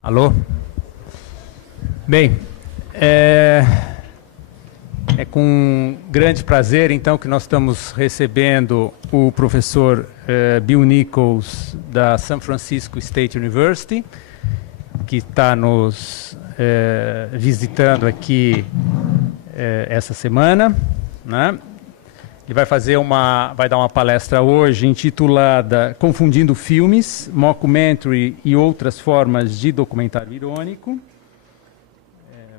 Alô? Bem, é com grande prazer, então, que nós estamos recebendo o professor Bill Nichols, da San Francisco State University, que está nos visitando aqui essa semana, né? Ele vai dar uma palestra hoje intitulada Confundindo Filmes, Mockumentary e Outras Formas de Documentário Irônico,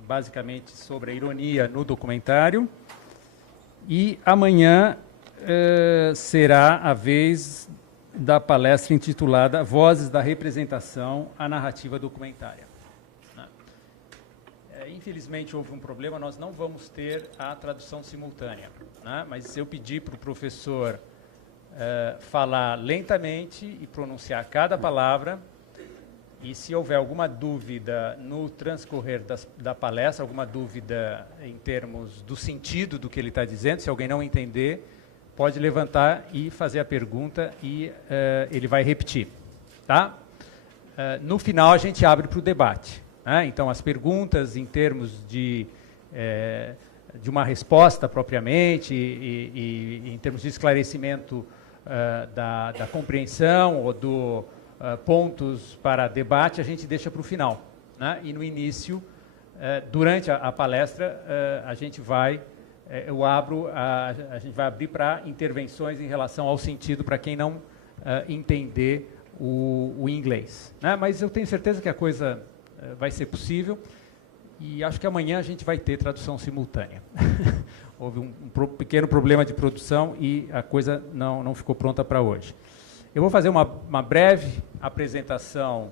basicamente sobre a ironia no documentário. E amanhã será a vez da palestra intitulada Vozes da Representação, a Narrativa Documentária. Infelizmente houve um problema, nós não vamos ter a tradução simultânea, né? Mas eu pedi para o professor falar lentamente e pronunciar cada palavra, e se houver alguma dúvida no transcorrer da palestra, alguma dúvida em termos do sentido do que ele está dizendo, se alguém não entender, pode levantar e fazer a pergunta e ele vai repetir, tá? No final a gente abre para o debate. Então, as perguntas em termos de uma resposta propriamente e em termos de esclarecimento da compreensão ou do pontos para debate, a gente deixa para o final, né? E no início, durante a palestra, a gente vai abrir para intervenções em relação ao sentido para quem não entender o inglês, né? Mas eu tenho certeza que a coisa vai ser possível, e acho que amanhã a gente vai ter tradução simultânea. Houve um pequeno problema de produção e a coisa não ficou pronta para hoje. Eu vou fazer uma breve apresentação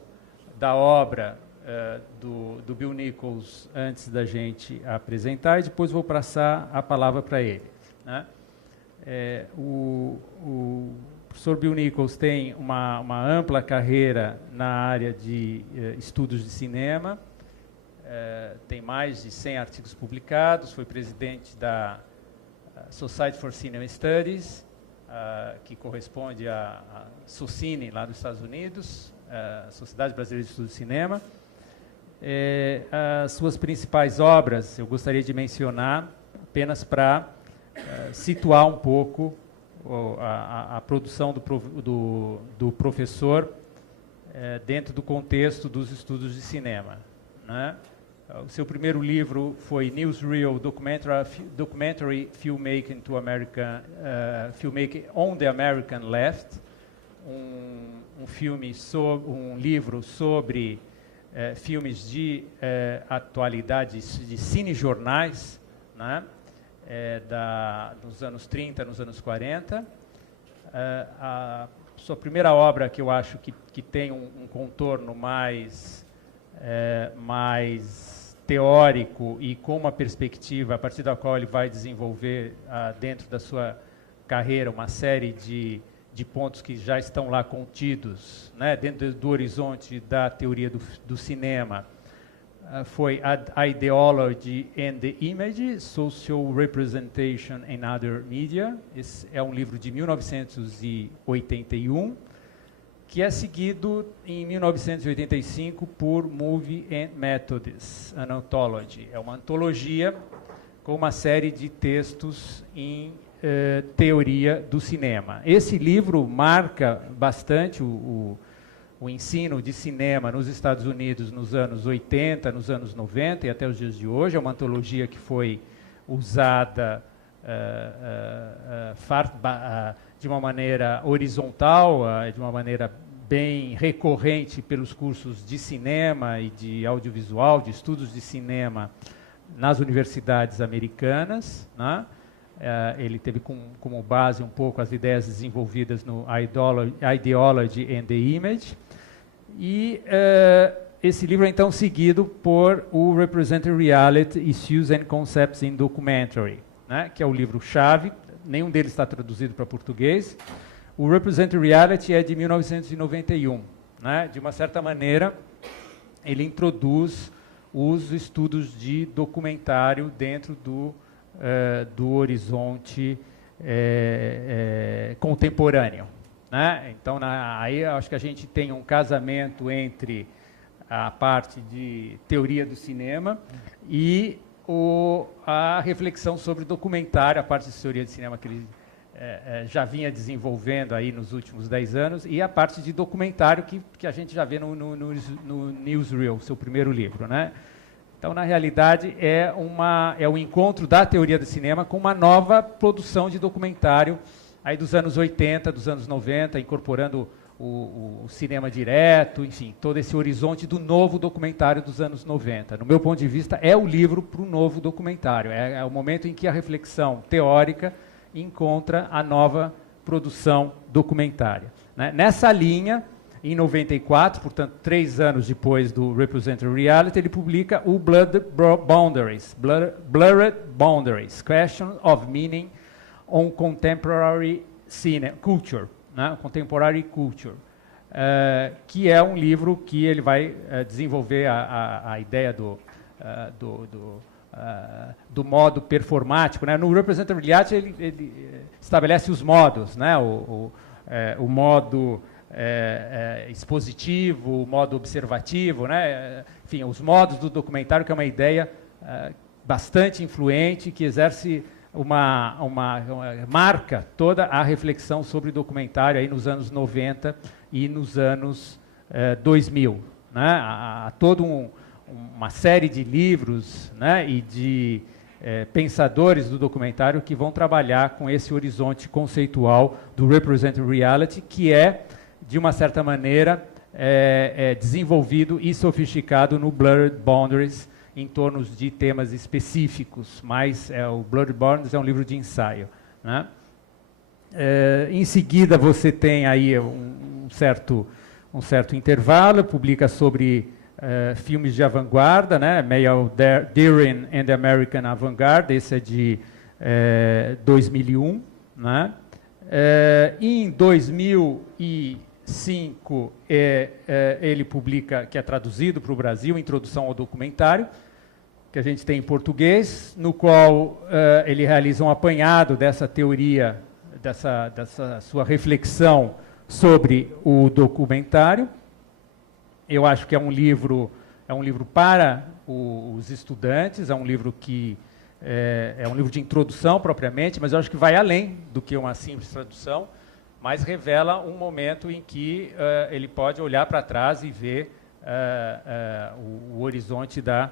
da obra do Bill Nichols antes da gente apresentar, e depois vou passar a palavra para ele, né? O professor Bill Nichols tem uma ampla carreira na área de estudos de cinema, tem mais de 100 artigos publicados, foi presidente da Society for Cinema Studies, que corresponde à SOCINE, lá dos Estados Unidos, a Sociedade Brasileira de Estudos de Cinema. As suas principais obras eu gostaria de mencionar apenas para situar um pouco a produção do professor dentro do contexto dos estudos de cinema, né? O seu primeiro livro foi Newsreel Documentary Filmmaking Filmmaking on the American Left, um livro sobre filmes de atualidade, de cinejornais, né? Dos anos 30, nos anos 40. A sua primeira obra, que eu acho que tem um contorno mais teórico e com uma perspectiva a partir da qual ele vai desenvolver dentro da sua carreira uma série de pontos que já estão lá contidos, né, dentro do horizonte da teoria do cinema. Foi A Ideology and the Image, Social Representation in Other Media. Esse é um livro de 1981, que é seguido em 1985 por Movie and Methods, an Anthology. É uma antologia com uma série de textos em teoria do cinema. Esse livro marca bastante o ensino de cinema nos Estados Unidos nos anos 80, nos anos 90 e até os dias de hoje. É uma antologia que foi usada de uma maneira horizontal, de uma maneira bem recorrente pelos cursos de cinema e de audiovisual, de estudos de cinema nas universidades americanas, né? Ele teve como base um pouco as ideias desenvolvidas no Ideology and the Image. E esse livro é então seguido por o Represented Reality, Issues and Concepts in Documentary, né, que é o livro-chave. Nenhum deles está traduzido para português. O Represented Reality é de 1991. Né? De uma certa maneira, ele introduz os estudos de documentário dentro do horizonte contemporâneo, né? Então, aí acho que a gente tem um casamento entre a parte de teoria do cinema e a reflexão sobre documentário, a parte de teoria de cinema que ele já vinha desenvolvendo aí nos últimos 10 anos, e a parte de documentário que a gente já vê no Newsreel, seu primeiro livro, né? Então, na realidade, é o encontro da teoria do cinema com uma nova produção de documentário aí dos anos 80, dos anos 90, incorporando o cinema direto, enfim, todo esse horizonte do novo documentário dos anos 90. No meu ponto de vista, é o livro para o novo documentário. É o momento em que a reflexão teórica encontra a nova produção documentária, né? Nessa linha, em 94, portanto, 3 anos depois do Representative Reality, ele publica o Blurred Boundaries, Question of Meaning on Contemporary Culture, né? Contemporary Culture, que é um livro que ele vai desenvolver a ideia do modo performático, né? No Representative Reality ele estabelece os modos, né? O modo expositivo, o modo observativo, né? Enfim, os modos do documentário, que é uma ideia bastante influente, que exerce marca toda a reflexão sobre documentário aí nos anos 90 e nos anos 2000, né? Há toda uma série de livros, né, e de pensadores do documentário que vão trabalhar com esse horizonte conceitual do Representative Reality, que de uma certa maneira, desenvolvido e sofisticado no Blurred Boundaries, em torno de temas específicos, mas o Blurred Boundaries é um livro de ensaio, né? Em seguida, você tem aí um certo intervalo, publica sobre filmes de vanguarda, né? Male Daring and the American Avant-Garde, esse é de 2001, né? Em 2005, ele publica, que é traduzido para o Brasil, Introdução ao Documentário, que a gente tem em português, no qual ele realiza um apanhado dessa teoria, dessa sua reflexão sobre o documentário. Eu acho que é um livro para os estudantes, é um livro que é um livro de introdução propriamente, mas eu acho que vai além do que uma simples tradução, mas revela um momento em que ele pode olhar para trás e ver o horizonte da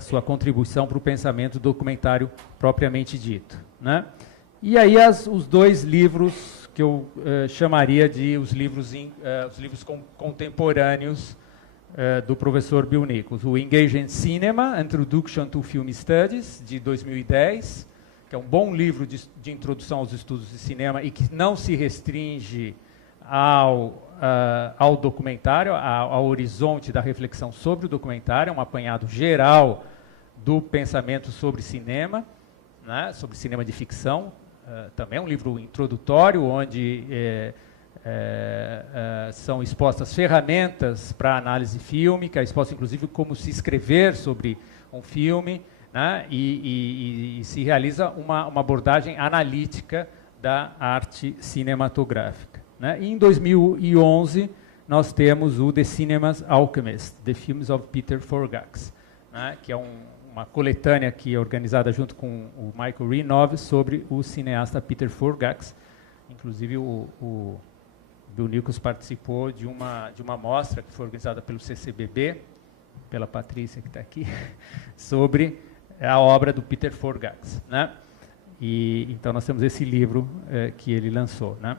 sua contribuição para o pensamento documentário propriamente dito, né? E aí os 2 livros que eu chamaria de os livros contemporâneos do professor Bill Nichols. O Engaging Cinema, Introduction to Film Studies, de 2010, que é um bom livro de introdução aos estudos de cinema e que não se restringe ao documentário, ao horizonte da reflexão sobre o documentário, é um apanhado geral do pensamento sobre cinema, né, sobre cinema de ficção. Também é um livro introdutório, onde são expostas ferramentas para análise fílmica, exposta inclusive como se escrever sobre um filme, né, e se realiza uma abordagem analítica da arte cinematográfica, né. E em 2011 nós temos o The Cinema's Alchemist, The Films of Peter Forgax, né, que é uma coletânea que é organizada junto com o Michael Renov sobre o cineasta Peter Forgax. Inclusive o Bill Nichols participou de uma mostra que foi organizada pelo CCBB, pela Patrícia que está aqui, sobre a obra do Peter Forgax, né? E então nós temos esse livro que ele lançou, né?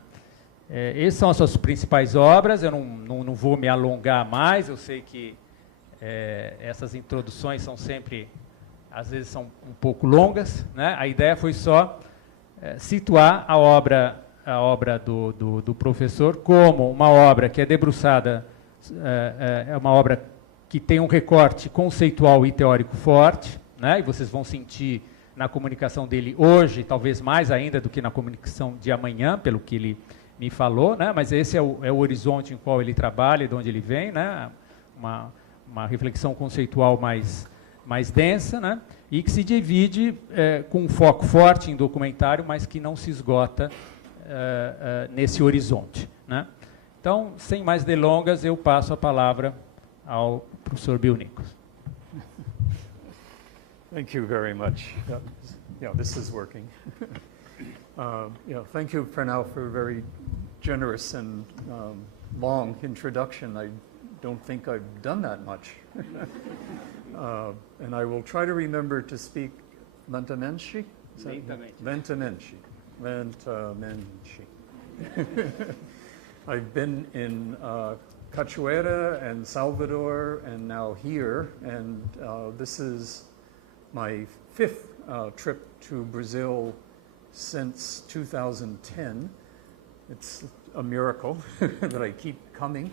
Essas são as suas principais obras. Eu não vou me alongar mais. Eu sei que essas introduções são sempre, às vezes são um pouco longas, né? A ideia foi só situar a obra do professor como uma obra que é debruçada, é uma obra que tem um recorte conceitual e teórico forte, né? E vocês vão sentir na comunicação dele hoje, talvez mais ainda do que na comunicação de amanhã, pelo que ele me falou, né? Mas esse é o horizonte em qual ele trabalha e de onde ele vem, né? Uma reflexão conceitual mais densa, né? E que se divide com um foco forte em documentário, mas que não se esgota nesse horizonte, né? Então, sem mais delongas, eu passo a palavra ao professor Bill Nichols. Thank you very much. This is working. Thank you, Pranal, for a very generous and long introduction. I don't think I've done that much. And I will try to remember to speak lentamente. Lentamente. I've been in Cachoeira and Salvador and now here, and this is my fifth trip to Brazil since 2010. It's a miracle that I keep coming,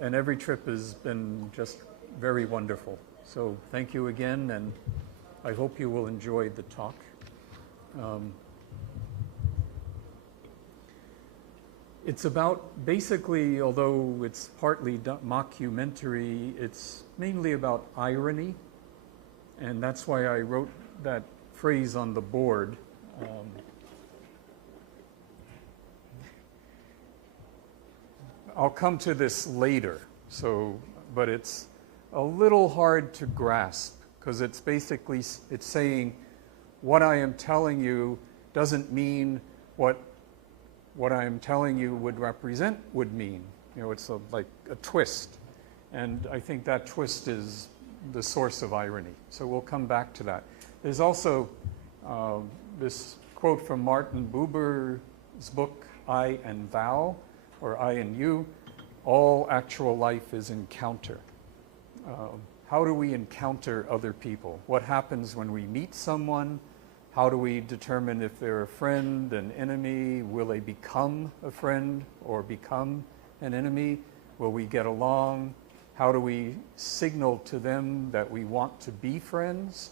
and every trip has been just very wonderful. So thank you again, and I hope you will enjoy the talk. It's about basically, although it's partly mockumentary, it's mainly about irony, and that's why I wrote that phrase on the board. I'll come to this later, but it's a little hard to grasp because it's basically, it's saying what I am telling you doesn't mean what I am telling you would mean. You know, it's like a twist. And I think that twist is the source of irony. So we'll come back to that. There's also this quote from Martin Buber's book, I and Thou, or I and You. All actual life is encounter. How do we encounter other people? What happens when we meet someone? How do we determine if they're a friend, an enemy? Will they become a friend or become an enemy? Will we get along? How do we signal to them that we want to be friends?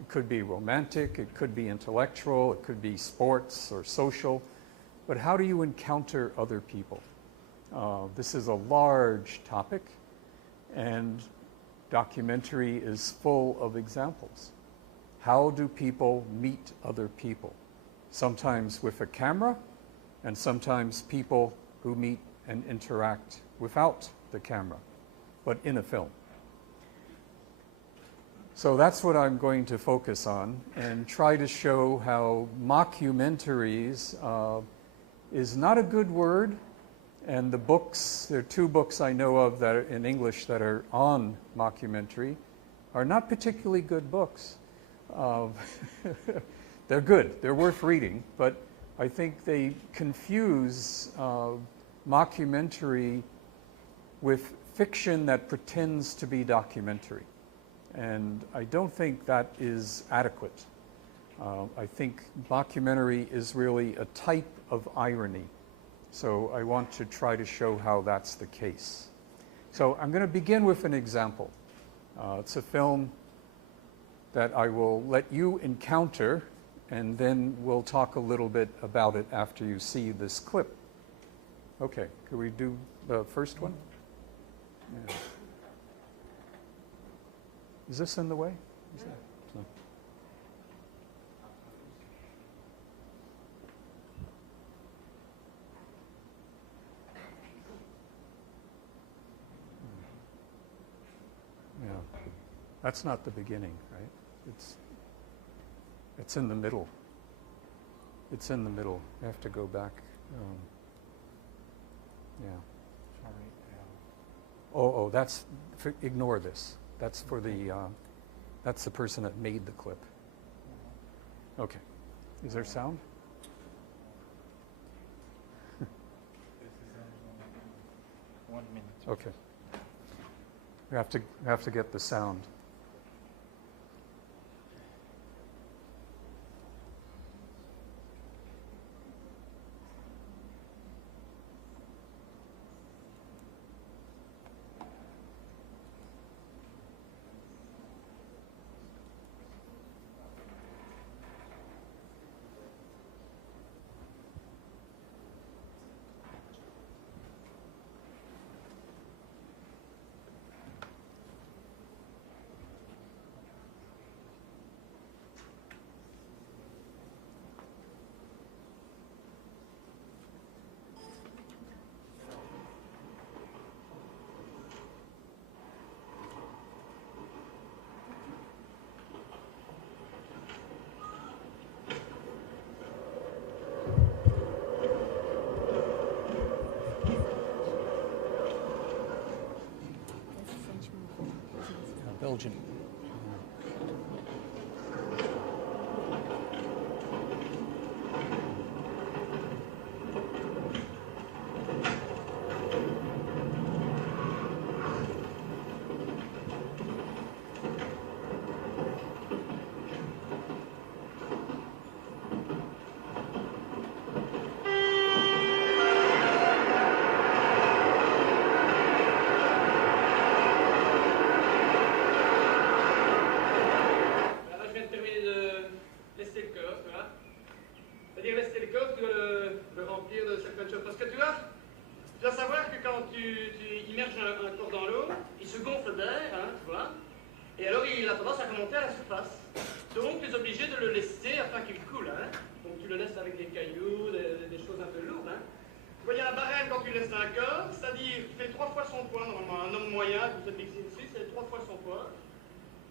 It could be romantic, it could be intellectual, it could be sports or social. But how do you encounter other people? This is a large topic, and documentary is full of examples. How do people meet other people? Sometimes with a camera, and sometimes people who meet and interact without the camera, but in a film. So that's what I'm going to focus on and try to show how mockumentaries is not a good word, and the books, there are two books I know of that are in English that are on mockumentary, are not particularly good books. They're good, they're worth reading, but I think they confuse mockumentary with fiction that pretends to be documentary. And I don't think that is adequate. I think mockumentary is really a type of irony. So I want to try to show how that's the case. So I'm going to begin with an example. It's a film that I will let you encounter, and then we'll talk a little bit about it after you see this clip. Okay, could we do the first one? Yeah. Is this in the way? Is that? No. Yeah, that's not the beginning, right? It's in the middle. It's in the middle. I have to go back. Yeah. Oh, that's, ignore this. That's for the, that's the person that made the clip. Okay. Is there sound? This is 1 minute. Okay. We have to get the sound. Belgium.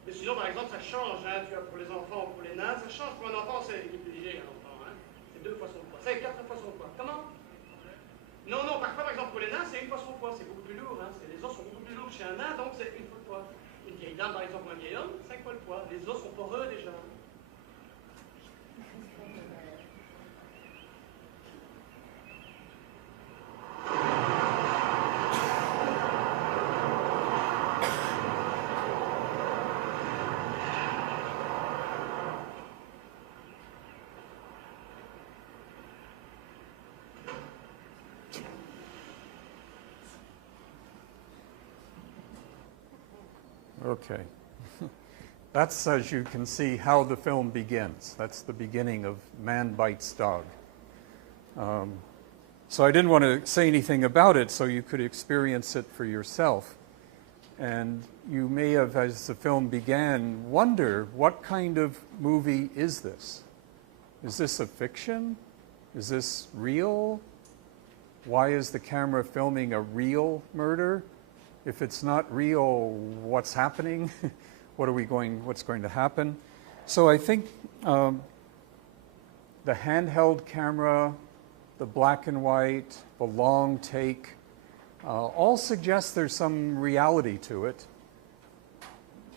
Mais sinon, par exemple, ça change, hein, tu vois, pour les enfants ou pour les nains, ça change. Pour un enfant, c'est plus léger, un enfant, hein. C'est 2 fois son poids. C'est 4 fois son poids. Comment? Non, non, parfois, par exemple, pour les nains, c'est 1 fois son poids. C'est beaucoup plus lourd, hein. Les os sont beaucoup plus lourds chez un nain, donc c'est 1 fois le poids. Une vieille dame, par exemple, ou un vieil homme, 5 fois le poids. Les os sont poreux déjà. Okay. That's, as you can see, how the film begins. That's the beginning of Man Bites Dog. So I didn't want to say anything about it so you could experience it for yourself. And you may have, as the film began, wonder, what kind of movie is this? Is this a fiction? Is this real? Why is the camera filming a real murder? If it's not real, what's happening? What's going to happen? So I think the handheld camera, the black and white, the long take, all suggest there's some reality to it,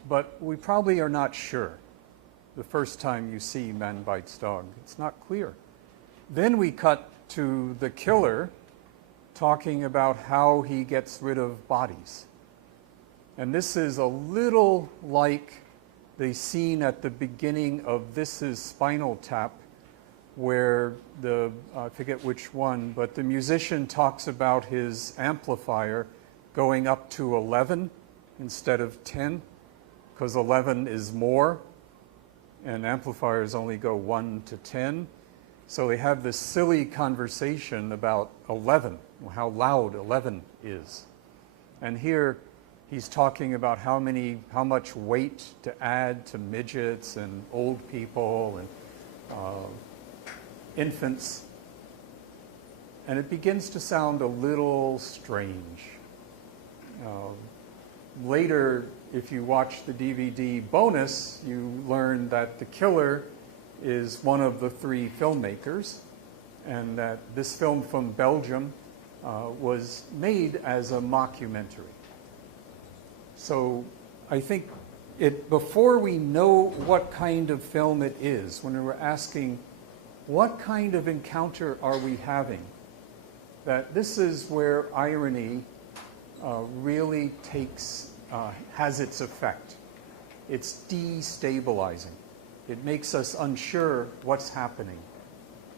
but we probably are not sure the first time you see Man Bites Dog. It's not clear. Then we cut to the killer talking about how he gets rid of bodies. And this is a little like the scene at the beginning of This Is Spinal Tap, where I forget which one, but the musician talks about his amplifier going up to 11 instead of 10, because 11 is more, and amplifiers only go 1 to 10. So they have this silly conversation about 11, how loud 11 is. And here he's talking about how much weight to add to midgets and old people and infants. And it begins to sound a little strange. Later, if you watch the DVD bonus, you learn that the killer is one of the 3 filmmakers, and that this film from Belgium was made as a mockumentary. So I think before we know what kind of film it is, when we're asking what kind of encounter are we having, that this is where irony really has its effect. It's destabilizing. It makes us unsure what's happening.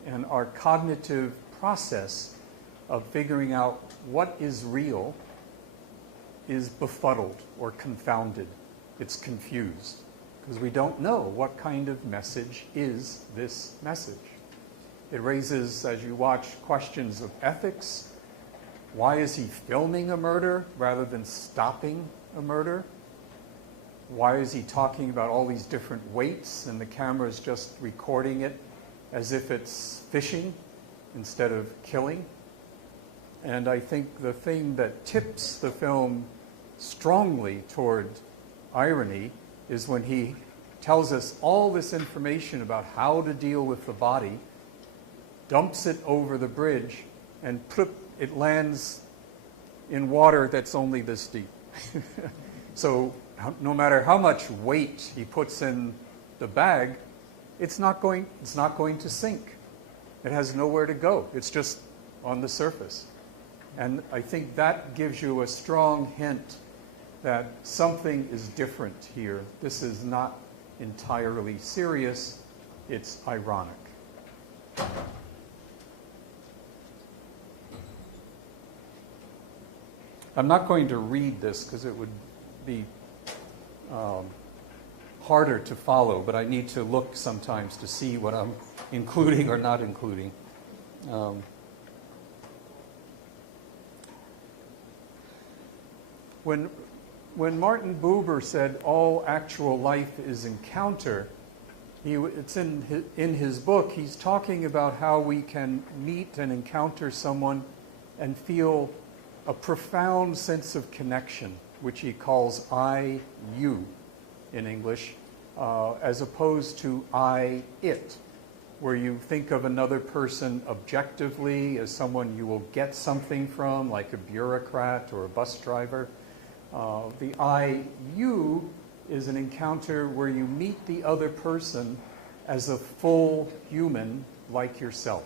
And our cognitive process of figuring out what is real is befuddled or confounded. It's confused because we don't know what kind of message is this message. It raises, as you watch, questions of ethics. Why is he filming a murder rather than stopping a murder? Why is he talking about all these different weights and the camera is just recording it as if it's fishing instead of killing? And I think the thing that tips the film strongly toward irony is when he tells us all this information about how to deal with the body, dumps it over the bridge, and it lands in water that's only this deep. So no matter how much weight he puts in the bag, it's not going to sink. It has nowhere to go. It's just on the surface. And I think that gives you a strong hint that something is different here. This is not entirely serious. It's ironic. I'm not going to read this because it would be harder to follow, but I need to look sometimes to see what I'm including or not including. When Martin Buber said all actual life is encounter, it's in his book, he's talking about how we can meet and encounter someone and feel a profound sense of connection, which he calls I-you in English, as opposed to I-it, where you think of another person objectively as someone you will get something from, like a bureaucrat or a bus driver. The I-you is an encounter where you meet the other person as a full human like yourself.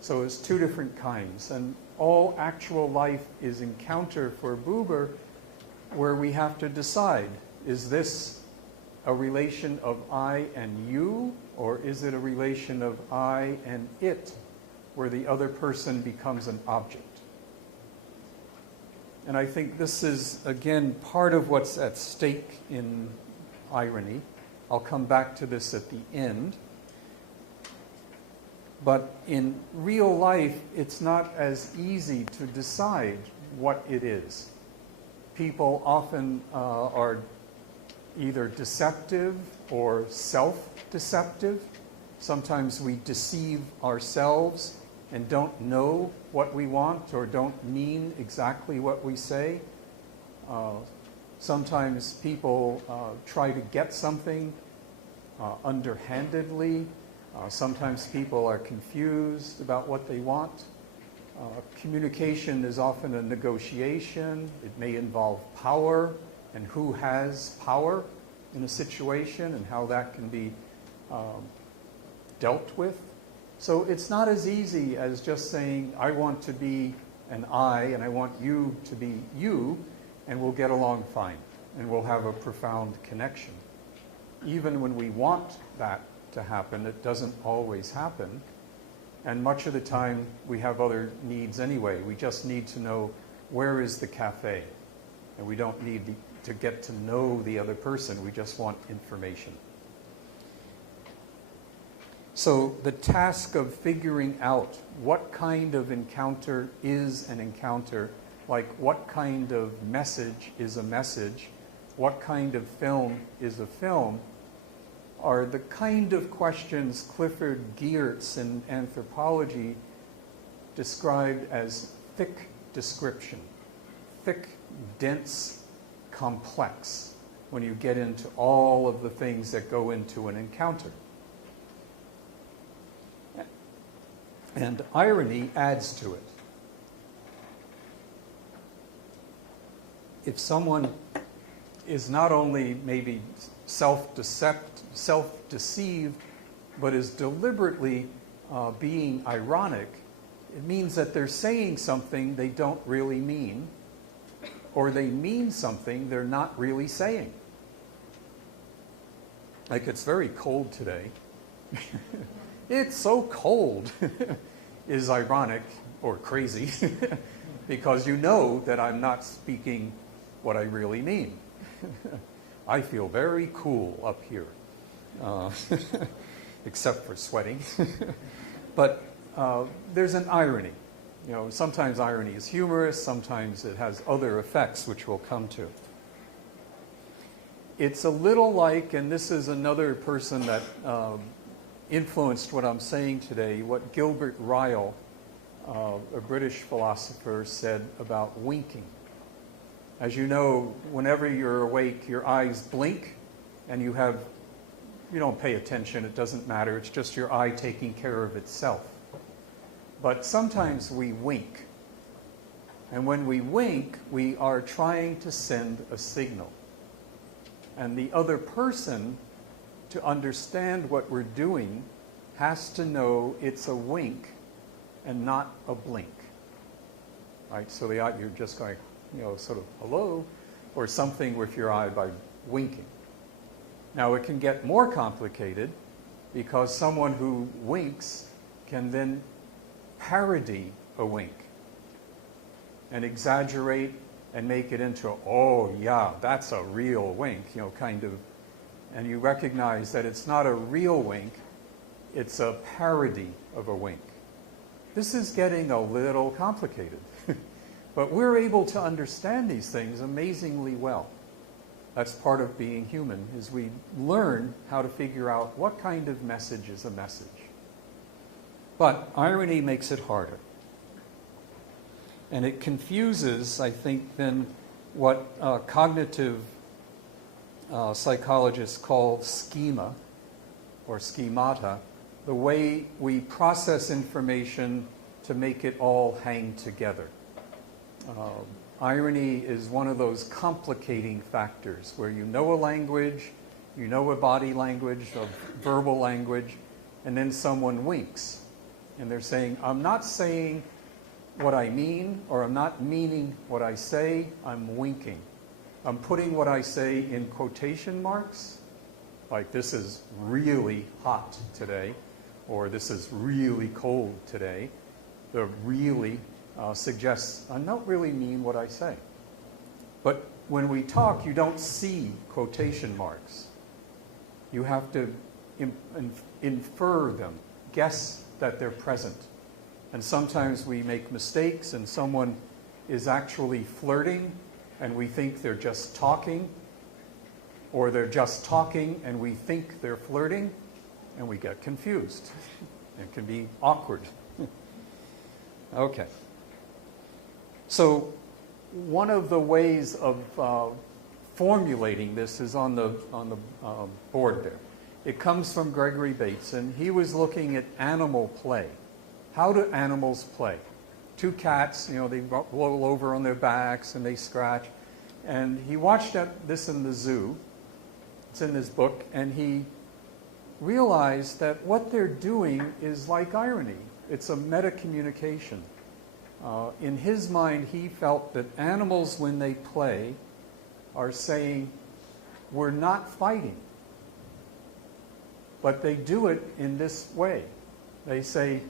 So it's two different kinds. And all actual life is encounter for Buber, where we have to decide, is this a relation of I and you, or is it a relation of I and it, where the other person becomes an object? And I think this is, again, part of what's at stake in irony. I'll come back to this at the end. But in real life, it's not as easy to decide what it is. People often are either deceptive or self-deceptive. Sometimes we deceive ourselves and don't know what we want or don't mean exactly what we say. Sometimes people try to get something underhandedly. Sometimes people are confused about what they want. Communication is often a negotiation. It may involve power and who has power in a situation and how that can be dealt with. So it's not as easy as just saying, I want to be an I and I want you to be you, and we'll get along fine and we'll have a profound connection. Even when we want that to happen, it doesn't always happen. And much of the time we have other needs anyway. We just need to know where is the cafe. And we don't need to get to know the other person. We just want information. So the task of figuring out what kind of encounter is an encounter, like what kind of message is a message, what kind of film is a film, are the kind of questions Clifford Geertz in anthropology described as thick description. Thick, dense, complex, when you get into all of the things that go into an encounter. And irony adds to it. If someone is not only maybe self-deceived, but is deliberately being ironic, it means that they're saying something they don't really mean, or they mean something they're not really saying. Like, it's very cold today. It's so cold is ironic or crazy because you know that I'm not speaking what I really mean. I feel very cool up here, except for sweating. But there's an irony. You know, sometimes irony is humorous, sometimes it has other effects, which we'll come to. It's a little like, and this is another person that influenced what I'm saying today, what Gilbert Ryle, a British philosopher, said about winking. As you know, whenever you're awake, your eyes blink, and you don't pay attention, it doesn't matter, it's just your eye taking care of itself. But sometimes we wink. And when we wink, we are trying to send a signal. And the other person, to understand what we're doing, has to know it's a wink and not a blink. Right? So you're just going, sort of hello, or something with your eye by winking. Now it can get more complicated because someone who winks can then parody a wink and exaggerate and make it into, oh yeah, that's a real wink, kind of. And you recognize that it's not a real wink, it's a parody of a wink. This is getting a little complicated. But we're able to understand these things amazingly well. That's part of being human, is we learn how to figure out what kind of message is a message. But irony makes it harder. And it confuses, I think, then what cognitive psychologists call schema or schemata, the way we process information to make it all hang together. Irony is one of those complicating factors where you know a language, you know a body language, a verbal language, and then someone winks. And they're saying, I'm not saying what I mean, or I'm not meaning what I say, I'm winking. I'm putting what I say in quotation marks, like this is really hot today, or this is really cold today. The really suggests I don't really mean what I say. But when we talk, you don't see quotation marks. You have to infer them, guess that they're present. And sometimes we make mistakes and someone is actually flirting and we think they're just talking, or they're just talking and we think they're flirting, and we get confused. It can be awkward. Okay. So one of the ways of formulating this is on the board there. It comes from Gregory Bates, and he was looking at animal play. How do animals play? Two cats, they roll over on their backs and they scratch. And he watched this in the zoo. It's in this book, and he realized that what they're doing is like irony. It's a meta-communication. In his mind, he felt that animals, when they play, are saying, we're not fighting. But they do it in this way. They say,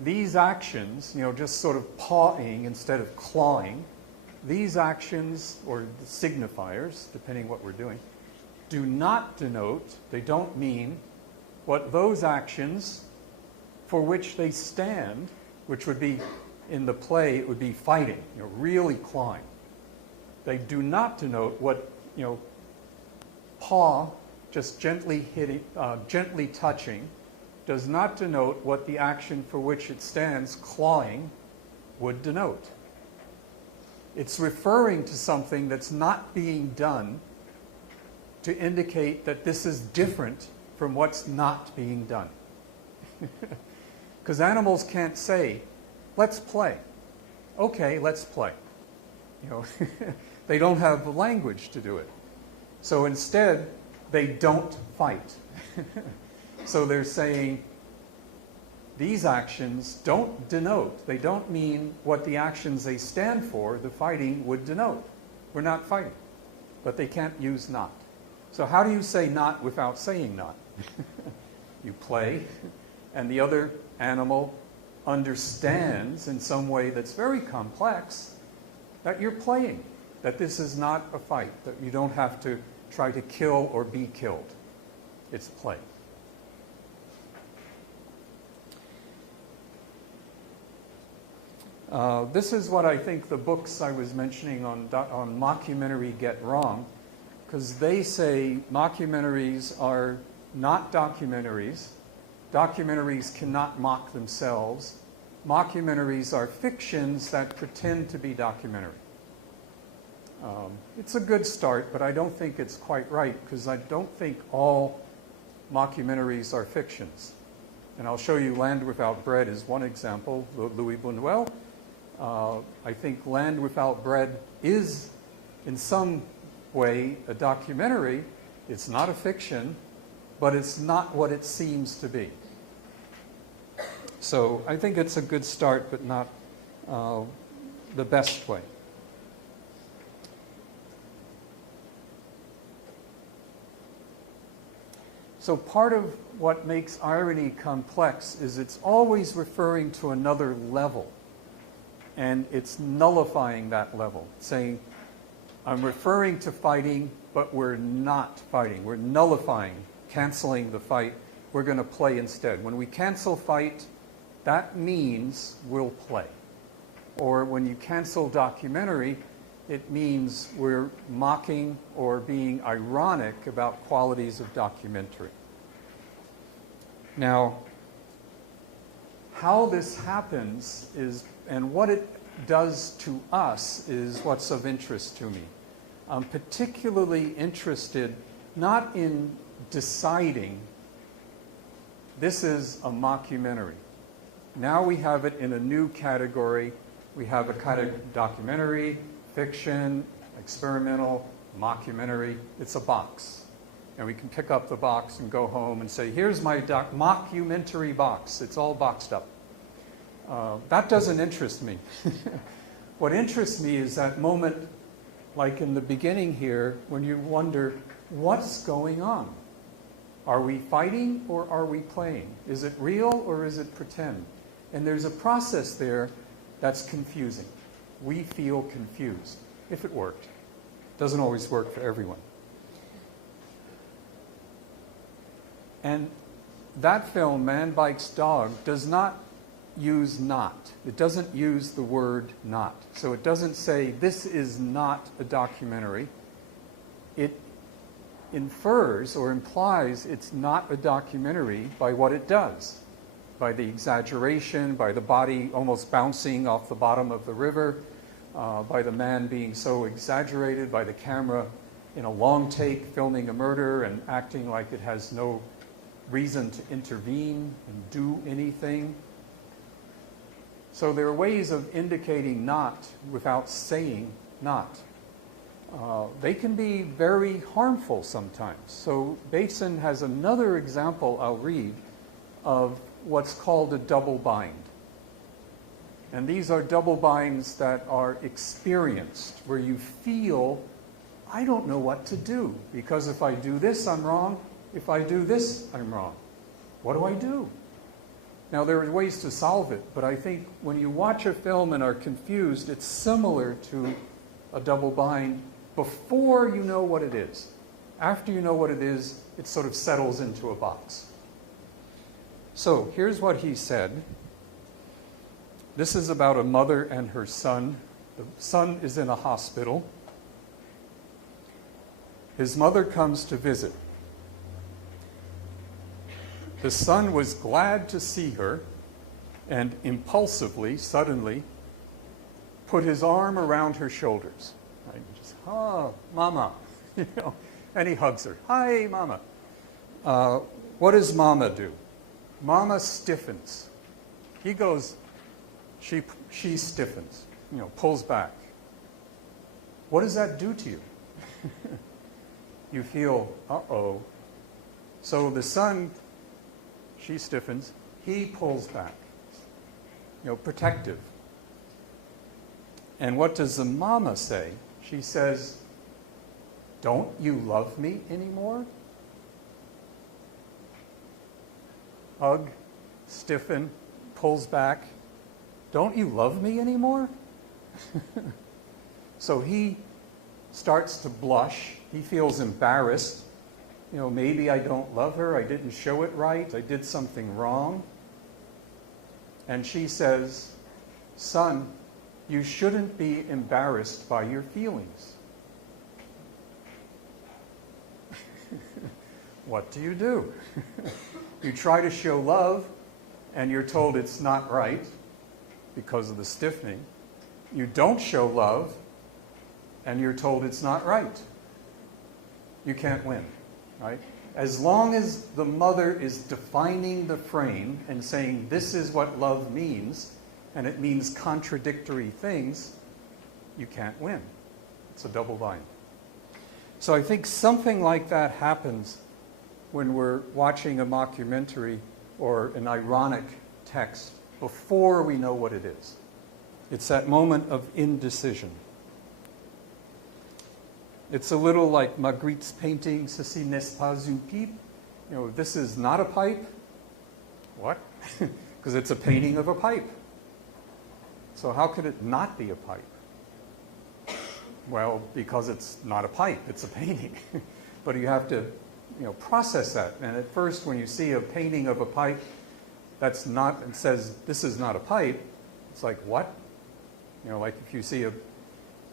these actions, just sort of pawing instead of clawing, these actions, or the signifiers, depending what we're doing, do not denote, they don't mean, what those actions for which they stand, which would be, in the play, it would be fighting, really clawing. They do not denote what, paw, just gently hitting, gently touching, does not denote what the action for which it stands, clawing, would denote. It's referring to something that's not being done to indicate that this is different from what's not being done. Because animals can't say, let's play. Okay, let's play. They don't have the language to do it. So instead, they don't fight. So they're saying, these actions don't denote, they don't mean what the actions they stand for, the fighting, would denote. We're not fighting. But they can't use not. So how do you say not without saying not? You play, and the other animal understands in some way that's very complex that you're playing, that this is not a fight, that you don't have to try to kill or be killed. It's play. This is what I think the books I was mentioning on mockumentary get wrong, because they say mockumentaries are not documentaries. Documentaries cannot mock themselves. Mockumentaries are fictions that pretend to be documentary. It's a good start, but I don't think it's quite right, because I don't think all mockumentaries are fictions. And I'll show you Land Without Bread is one example, Louis Buñuel. I think Land Without Bread is, in some way, a documentary. It's not a fiction, but it's not what it seems to be. So I think it's a good start, but not the best way. So part of what makes irony complex is it's always referring to another level, and it's nullifying that level, saying, I'm referring to fighting, but we're not fighting. We're nullifying, canceling the fight. We're going to play instead. When we cancel fight, that means we'll play. Or when you cancel documentary, it means we're mocking or being ironic about qualities of documentary. Now, how this happens is, and what it does to us is what's of interest to me. I'm particularly interested not in deciding this is a mockumentary. Now we have it in a new category. We have a kind of documentary, fiction, experimental, mockumentary. It's a box. And we can pick up the box and go home and say, here's my mockumentary box. It's all boxed up. That doesn't interest me. What interests me is that moment, like in the beginning here, when you wonder, what's going on? Are we fighting or are we playing? Is it real or is it pretend? And there's a process there that's confusing. We feel confused, if it worked. It doesn't always work for everyone. And that film, Man Bites Dog, does not use not. It doesn't use the word not. So it doesn't say, this is not a documentary. It infers or implies it's not a documentary by what it does. By the exaggeration, by the body almost bouncing off the bottom of the river, by the man being so exaggerated, by the camera in a long take filming a murder and acting like it has no reason to intervene and do anything. So there are ways of indicating not without saying not. They can be very harmful sometimes. So Bateson has another example I'll read of what's called a double bind. And these are double binds that are experienced, where you feel, I don't know what to do, because if I do this, I'm wrong. If I do this, I'm wrong. What do I do? Now, there are ways to solve it, but I think when you watch a film and are confused, it's similar to a double bind before you know what it is. After you know what it is, it sort of settles into a box. So here's what he said. This is about a mother and her son. The son is in a hospital. His mother comes to visit. The son was glad to see her and impulsively, suddenly, put his arm around her shoulders. Right? Just, Mama. You know, and he hugs her. Hi, Mama. What does Mama do? Mama stiffens. He goes, she stiffens, you know, pulls back. What does that do to you? You feel, uh-oh. So the son, she stiffens, he pulls back, you know, protective. And what does the mama say? She says, don't you love me anymore? Hug, stiffen, pulls back. Don't you love me anymore? So he starts to blush. He feels embarrassed. You know, maybe I don't love her. I didn't show it right. I did something wrong. And she says, son, you shouldn't be embarrassed by your feelings. What do? You try to show love, and you're told it's not right because of the stiffening. You don't show love, and you're told it's not right. You can't win, right? As long as the mother is defining the frame and saying, this is what love means, and it means contradictory things, you can't win. It's a double bind. So I think something like that happens when we're watching a mockumentary or an ironic text before we know what it is. It's that moment of indecision. It's a little like Magritte's painting, Ceci n'est pas une pipe. You know, this is not a pipe. What? Because it's a painting of a pipe. So how could it not be a pipe? Well, because it's not a pipe, it's a painting. But you have to, process that. And at first, when you see a painting of a pipe that's not, it says, this is not a pipe, it's like, what? Like if you see a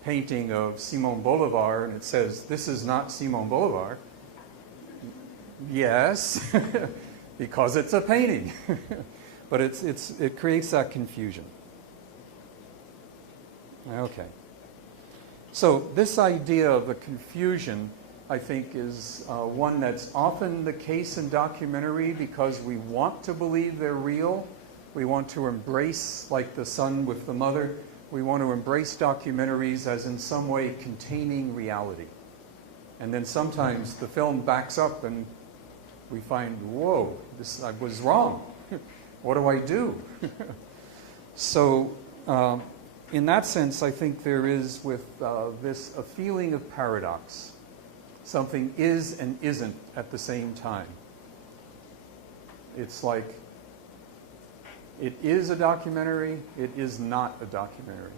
painting of Simon Bolivar and it says, this is not Simon Bolivar. Yes, because it's a painting. But it creates that confusion. Okay. So this idea of the confusion, I think, is one that's often the case in documentary because we want to believe they're real. We want to embrace, like the son with the mother, we want to embrace documentaries as in some way containing reality. And then sometimes the film backs up and we find, whoa, I was wrong. What do I do? So in that sense, I think there is with this a feeling of paradox. Something is and isn't at the same time. It's like it is a documentary, it is not a documentary.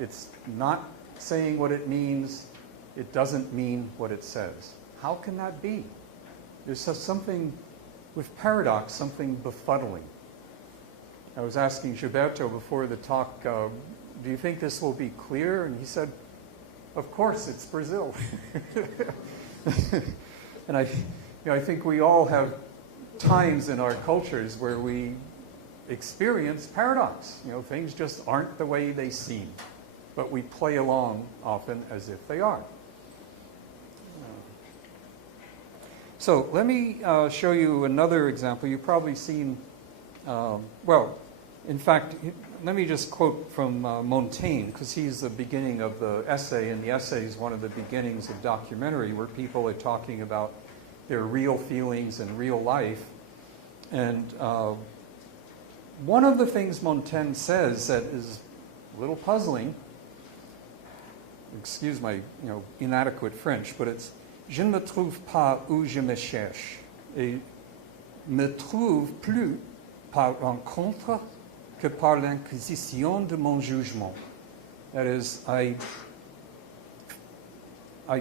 It's not saying what it means, it doesn't mean what it says. How can that be? There's something with paradox, something befuddling. I was asking Gilberto before the talk, do you think this will be clear? And he said, of course, it's Brazil. And I think we all have times in our cultures where we experience paradox. Things just aren't the way they seem. But we play along often as if they are. So let me show you another example. You've probably seen, in fact, let me just quote from Montaigne, because he's the beginning of the essay, and the essay is one of the beginnings of documentary, where people are talking about their real feelings and real life. And one of the things Montaigne says that is a little puzzling, excuse my inadequate French, but it's Je ne me trouve pas où je me cherche, et me trouve plus par rencontre que par l'inquisition de mon jugement. That is, I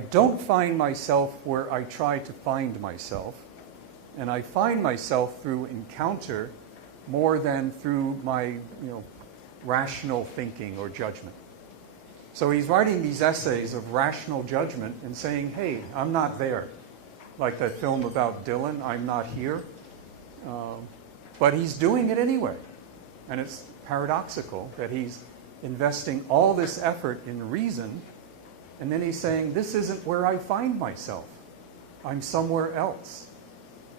don't find myself where I try to find myself, and I find myself through encounter more than through my rational thinking or judgment. So he's writing these essays of rational judgment and saying, hey, I'm not there. Like that film about Dylan, I'm not here. But he's doing it anyway. And it's paradoxical that he's investing all this effort in reason, and then he's saying, this isn't where I find myself. I'm somewhere else.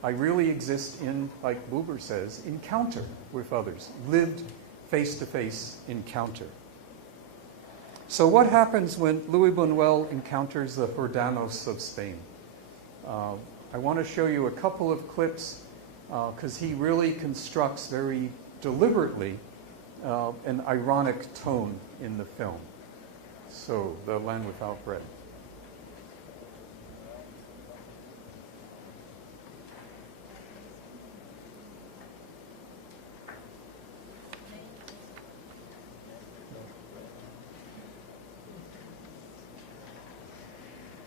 I really exist in, like Buber says, encounter with others, lived face-to-face encounter. So what happens when Luis Buñuel encounters the Jordanos of Spain? I want to show you a couple of clips because he really constructs very deliberately an ironic tone in the film. So, The Land Without Bread.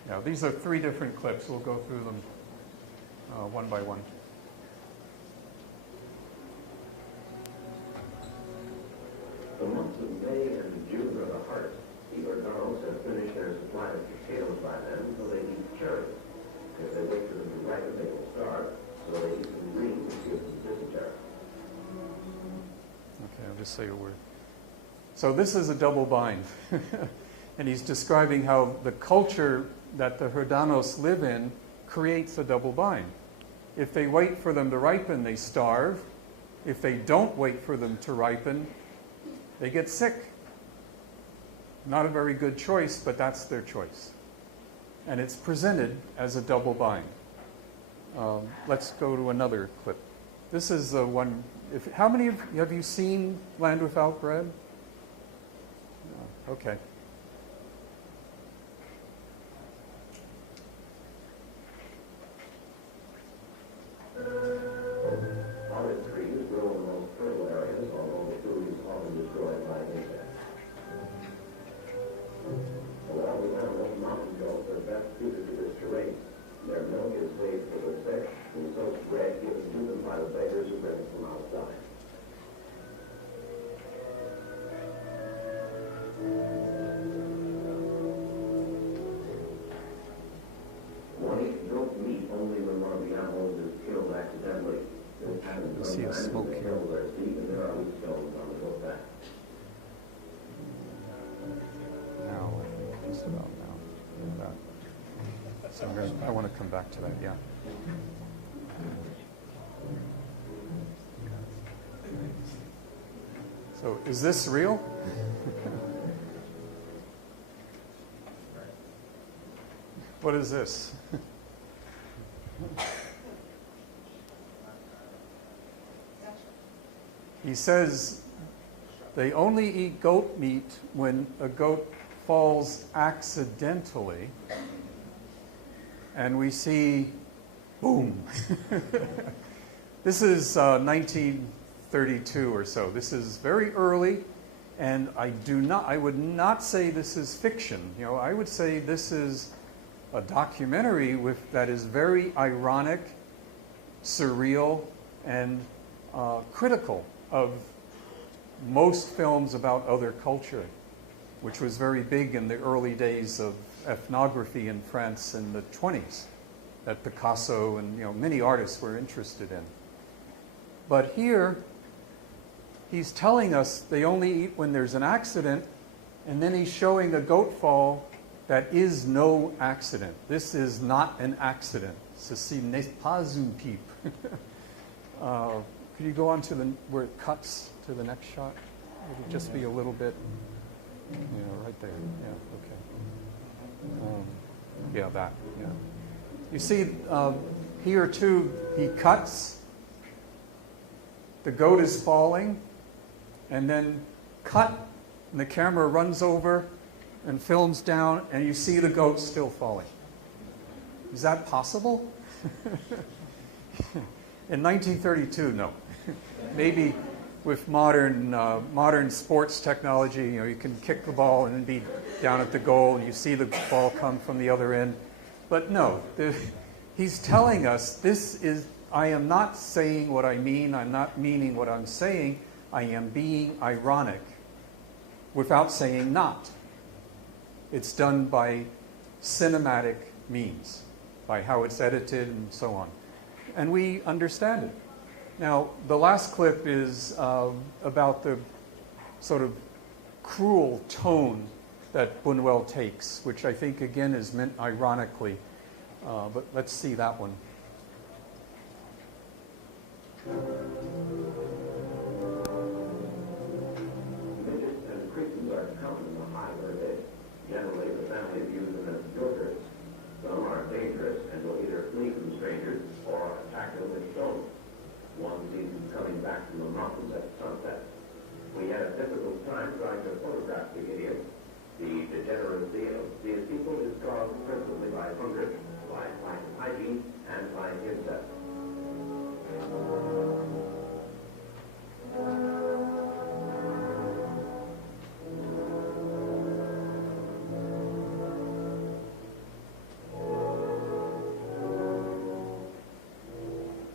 Now, these are 3 different clips. We'll go through them one by one. The months of May and June are the hardest. The Jordanos have finished their supply of potatoes by then, so they eat cherries. If they wait for them to ripen, they will starve, so they eat them green, which gives them dysentery. Okay, I'll just say a word. So this is a double bind. And he's describing how the culture that the Jordanos live in creates a double bind. If they wait for them to ripen, they starve. if they don't wait for them to ripen, they get sick. Not a very good choice, but that's their choice. And it's presented as a double bind. Let's go to another clip. This is the one. How many have you seen Land Without Bread? No. Okay. Olive trees grow in the most fertile areas, although the food is often destroyed by insects. Along the mountain, mountain goats are best suited to this terrain. Their milk is saved for the sick, and soaked bread given to them by the beggars who bring it from outside. One eats goat meat only when one of the animals is killed accidentally. This happens You see a sometimes smoke when they here. kill their feet and there are loose stones on the goat back. Now, what's it about now? That. So I want to come back to that, yeah. So is this real? What is this? He says they only eat goat meat when a goat falls accidentally, and we see, boom. This is 1932 or so. This is very early, and I would not say this is fiction. You know, I would say this is a documentary that is very ironic, surreal, and critical of most films about other culture, which was very big in the early days of ethnography in France in the 20s, that Picasso and many artists were interested in. But here, he's telling us they only eat when there's an accident, and then he's showing a goat fall that is no accident. This is not an accident. Ceci n'est pas une pipe. Could you go on to where it cuts to the next shot? It would just be a little bit, right there. Yeah, okay. Yeah, that. Yeah. You see, here too, he cuts. The goat is falling, and then cut, and the camera runs over and films down, and you see the goat still falling. Is that possible? In 1932, no. Maybe with modern sports technology, you can kick the ball and then be down at the goal, and you see the ball come from the other end. But no, he's telling us I am not saying what I mean, I'm not meaning what I'm saying, I am being ironic without saying not. It's done by cinematic means, by how it's edited and so on. And we understand it. Now, the last clip is about the sort of cruel tone that Buñuel takes, which I think, again, is meant ironically. But let's see that one. Midgets and cretins are common in the high day. Generally, the family views them as jokers. Some are dangerous and will either flee from strangers or attack them with stones. One sees them coming back from the mountains at sunset. We had a difficult time trying to photograph the idiots. The degeneracy of these people is caused principally by hunger, by lack of hygiene, and by insects.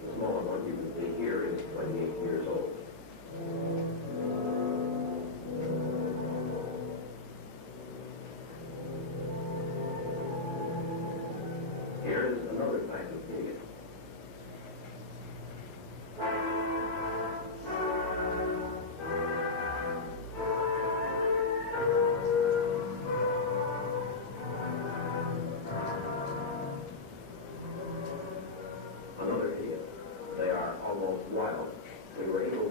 The smaller one you can see here is 28 years old. Here is another type of idiot. Another idiot. They are almost wild. We were able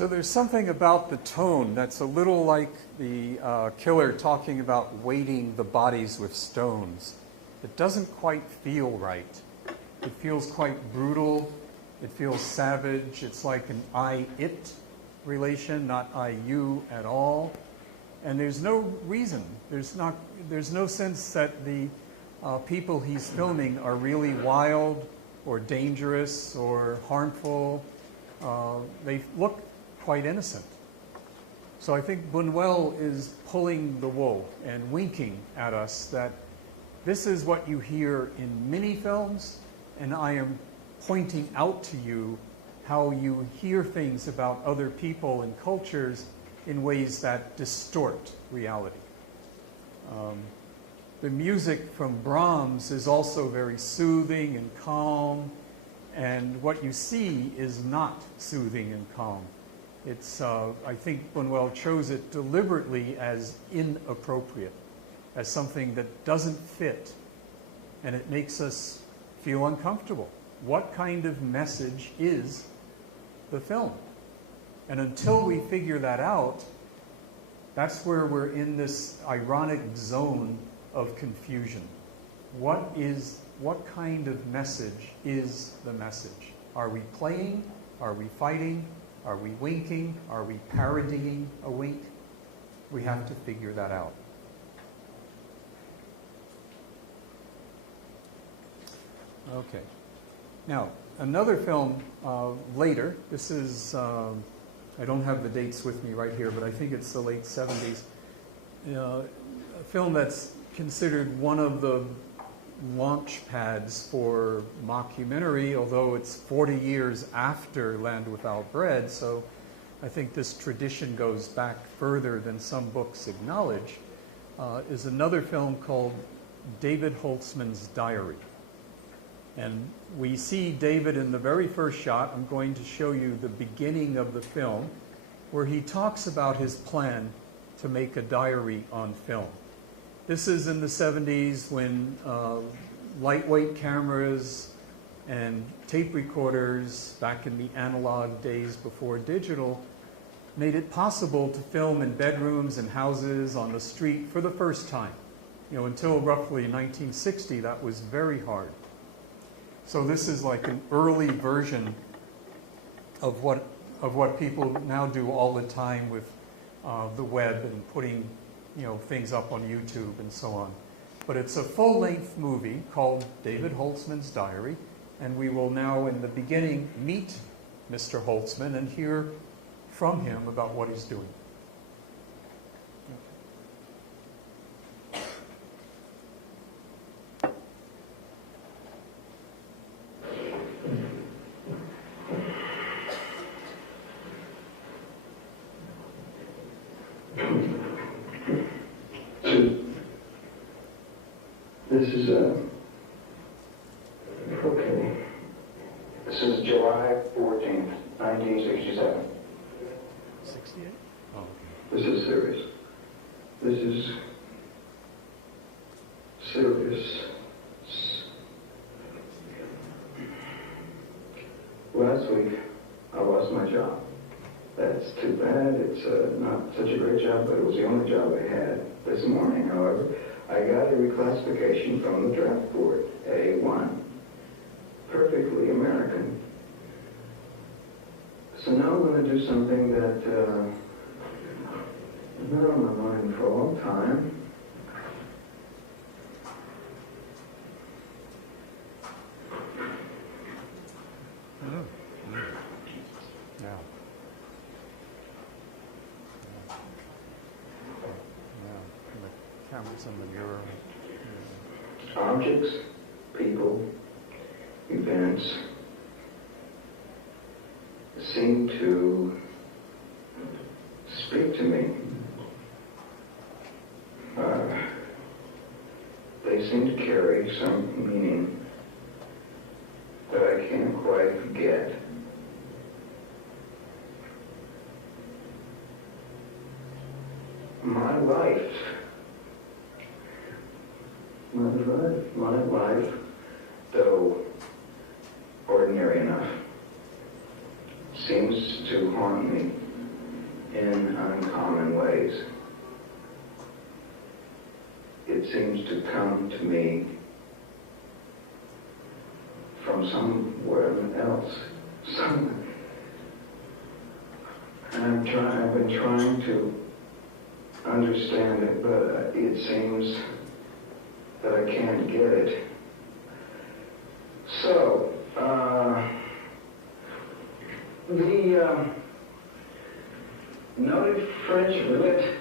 So there's something about the tone that's a little like the killer talking about weighting the bodies with stones. It doesn't quite feel right. It feels quite brutal. It feels savage. It's like an I-it relation, not I-you at all. And there's no reason. There's no sense that the people he's filming are really wild or dangerous or harmful. They look quite innocent. So I think Buñuel is pulling the wool and winking at us that this is what you hear in many films, and I am pointing out to you how you hear things about other people and cultures in ways that distort reality. The music from Brahms is also very soothing and calm, and what you see is not soothing and calm. It's, I think Buñuel chose it deliberately as inappropriate, as something that doesn't fit, and it makes us feel uncomfortable. What kind of message is the film? And until we figure that out, that's where we're in this ironic zone of confusion. What kind of message is the message? Are we playing? Are we fighting? Are we winking? Are we parodying a wink? We have to figure that out. Okay. Now, another film later, this is, I don't have the dates with me right here, but I think it's the late 70s. A film that's considered one of the launch pads for mockumentary, although it's 40 years after Land Without Bread, so I think this tradition goes back further than some books acknowledge, is another film called David Holtzman's Diary. And we see David in the very first shot. I'm going to show you the beginning of the film, where he talks about his plan to make a diary on film. This is in the 70s when lightweight cameras and tape recorders, back in the analog days before digital, made it possible to film in bedrooms and houses on the street for the first time. You know, until roughly 1960, that was very hard. So this is like an early version of what people now do all the time with the web and putting, you know, things up on YouTube and so on. But it's a full-length movie called David Holtzman's Diary, and we will now, in the beginning, meet Mr. Holtzman and hear from him about what he's doing. This is okay. This is July 14th, 1967. 68? Oh, okay. This is serious. This is serious. Last week, I lost my job. That's too bad. It's not such a great job, but it was the only job I had. This morning, however, I got a reclassification from the draft board, A1. Perfectly American. So now I'm going to do something that has been on my mind for a long time. Cameras in the mirror. Objects, people, events seem to speak to me. They seem to carry some meaning that I can't quite get. My life, though ordinary enough, seems to haunt me in uncommon ways. It seems to come to me from somewhere else. And I've been trying to understand it, but it seems that I can't get it. So, the noted French wit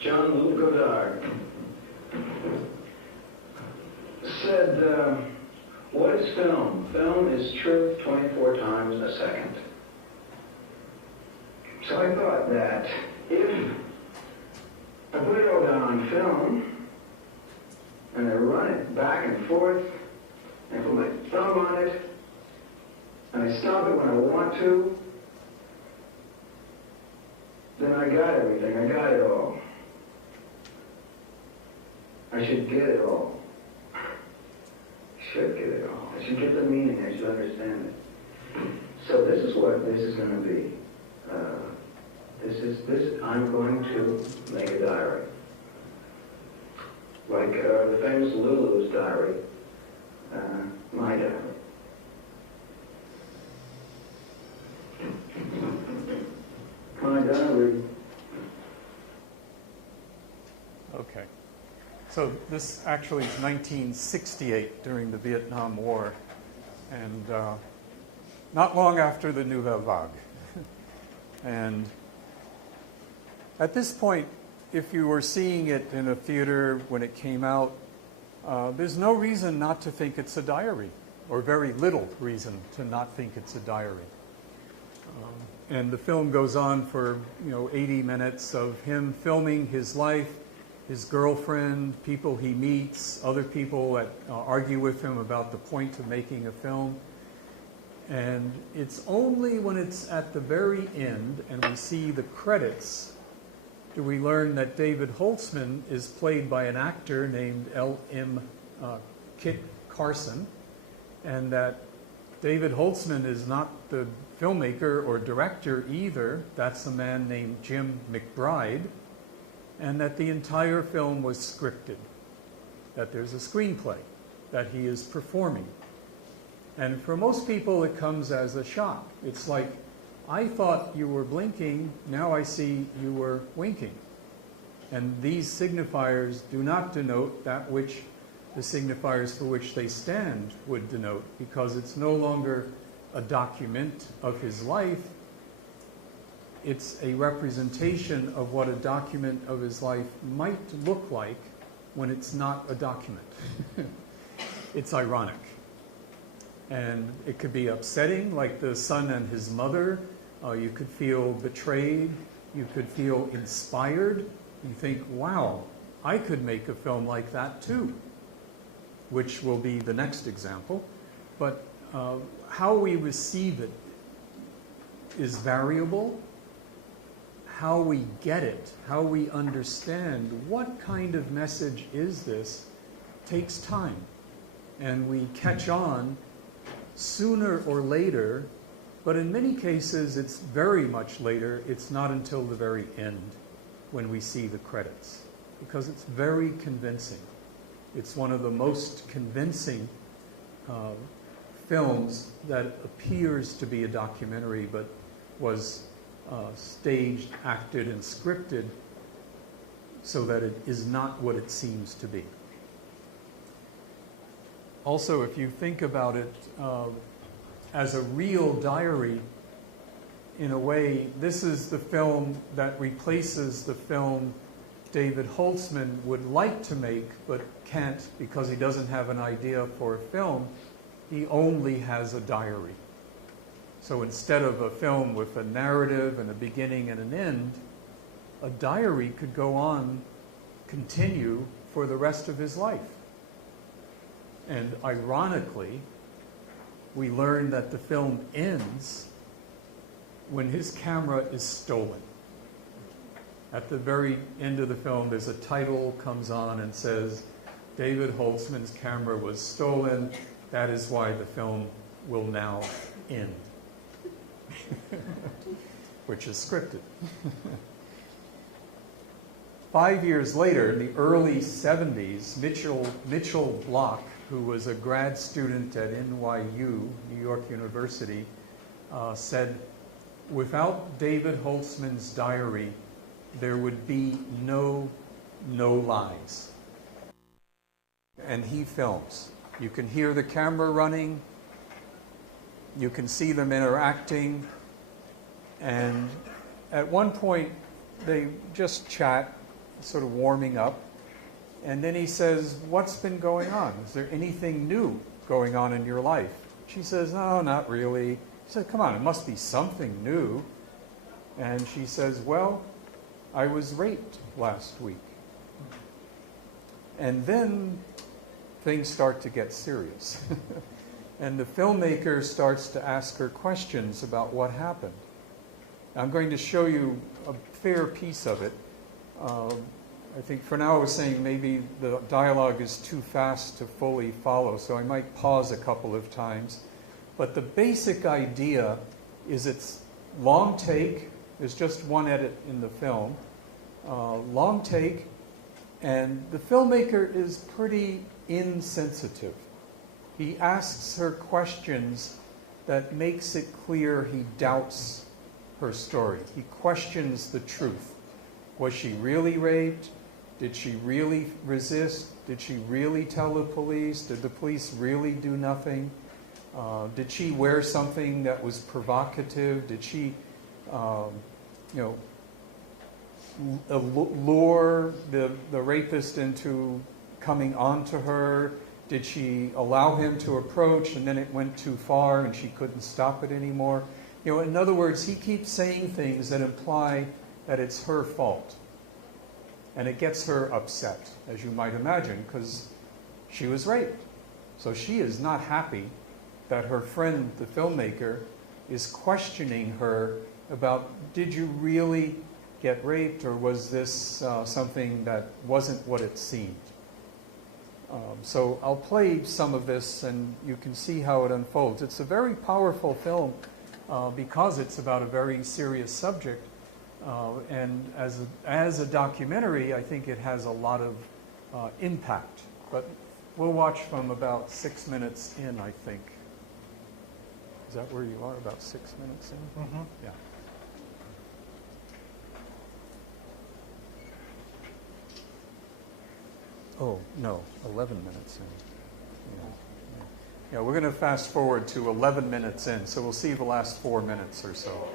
Jean-Luc Godard said, what is film? Film is truth 24 times a second. So I thought that if I put it all down on film, and I run it back and forth, and put my thumb on it, and I stop it when I want to, then I got everything. I got it all. I should get it all. I should get it all. I should get the meaning. I should understand it. So this is what this is going to be. I'm going to make a diary. Like the famous Lulu's diary, my diary. My diary. Okay. So this actually is 1968 during the Vietnam War, and not long after the Nouvelle Vague. And at this point, if you were seeing it in a theater when it came out, there's no reason not to think it's a diary, or very little reason to not think it's a diary. And the film goes on for 80 minutes of him filming his life, his girlfriend, people he meets, other people that argue with him about the point of making a film. And it's only when it's at the very end and we see the credits do we learn that David Holtzman is played by an actor named L.M. Kit Carson, and that David Holtzman is not the filmmaker or director either. That's a man named Jim McBride, and that the entire film was scripted, that there's a screenplay that he is performing. And for most people, it comes as a shock. It's like, I thought you were blinking, now I see you were winking. And these signifiers do not denote that which the signifiers for which they stand would denote, because it's no longer a document of his life. It's a representation of what a document of his life might look like when it's not a document. It's ironic. And it could be upsetting, like the son and his mother. You could feel betrayed. You could feel inspired. You think, wow, I could make a film like that too, which will be the next example. But how we receive it is variable. How we get it, how we understand what kind of message is this, takes time. And we catch on sooner or later, but in many cases it's very much later. It's not until the very end when we see the credits, because it's very convincing. It's one of the most convincing films that appears to be a documentary, but was staged, acted, and scripted so that it is not what it seems to be. Also, if you think about it as a real diary, in a way, this is the film that replaces the film David Holtzman would like to make, but can't because he doesn't have an idea for a film. He only has a diary. So instead of a film with a narrative and a beginning and an end, a diary could go on, continue for the rest of his life. And ironically, we learn that the film ends when his camera is stolen. At the very end of the film, there's a title comes on and says, David Holtzman's camera was stolen. That is why the film will now end. which is scripted. 5 years later, in the early 70s, Mitchell Block, who was a grad student at NYU, New York University, said, without David Holtzman's diary, there would be no lies. And he films. You can hear the camera running, you can see them interacting, and at one point they just chat, sort of warming up, and then he says, what's been going on? Is there anything new going on in your life? She says, no, not really. He said, come on, it must be something new. And she says, well, I was raped last week. And then things start to get serious. And the filmmaker starts to ask her questions about what happened. I'm going to show you a fair piece of it. I think for now I was saying maybe the dialogue is too fast to fully follow, so I might pause a couple of times. But the basic idea is it's long take. There's just one edit in the film. Long take. And the filmmaker is pretty insensitive. He asks her questions that makes it clear he doubts her story. He questions the truth. Was she really raped? Did she really resist? Did she really tell the police? Did the police really do nothing? Did she wear something that was provocative? Did she, lure the rapist into coming onto her? Did she allow him to approach and then it went too far and she couldn't stop it anymore? In other words, he keeps saying things that imply that it's her fault. And it gets her upset, as you might imagine, because she was raped. So she is not happy that her friend, the filmmaker, is questioning her about, did you really get raped, or was this something that wasn't what it seemed? So I'll play some of this and you can see how it unfolds. It's a very powerful film because it's about a very serious subject. And as a documentary, I think it has a lot of impact. But we'll watch from about 6 minutes in, I think. Is that where you are, about 6 minutes in? Mm-hmm. Yeah. Oh, no, 11 minutes in. Yeah, we're going to fast forward to 11 minutes in, so we'll see the last 4 minutes or so.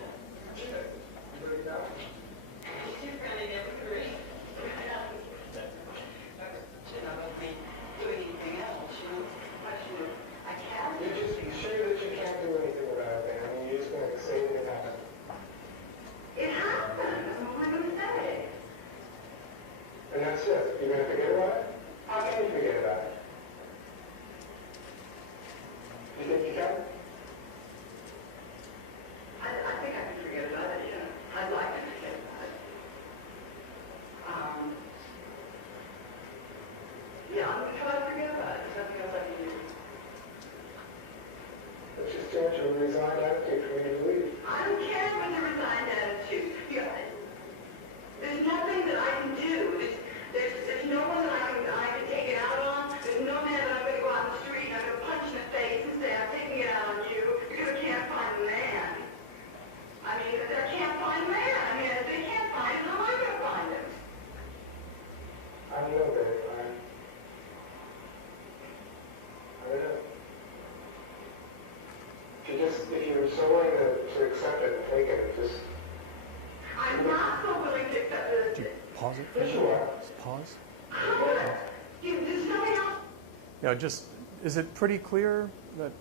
Yeah, just, is it pretty clear that,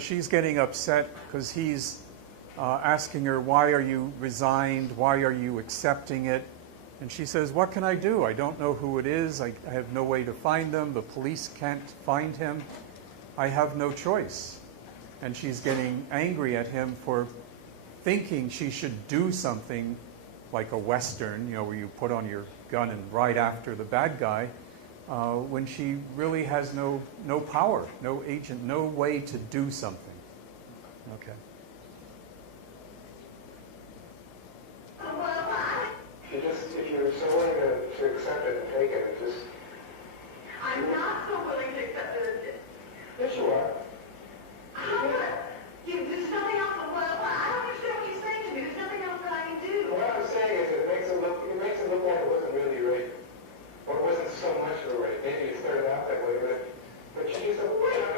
she's getting upset because he's asking her, why are you resigned? Why are you accepting it? And she says, what can I do? I don't know who it is. I have no way to find them. The police can't find him. I have no choice. And she's getting angry at him for thinking she should do something like a Western, where you put on your gun and ride after the bad guy, when she really has no power, no agent, no way to do something. Okay. There's nothing else. Well, I don't understand what you're saying to me. There's nothing else that I can do. What I'm saying is it makes it look like it wasn't really rape. Or it wasn't so much of a rape. Maybe it started out that way, but she just said, wait a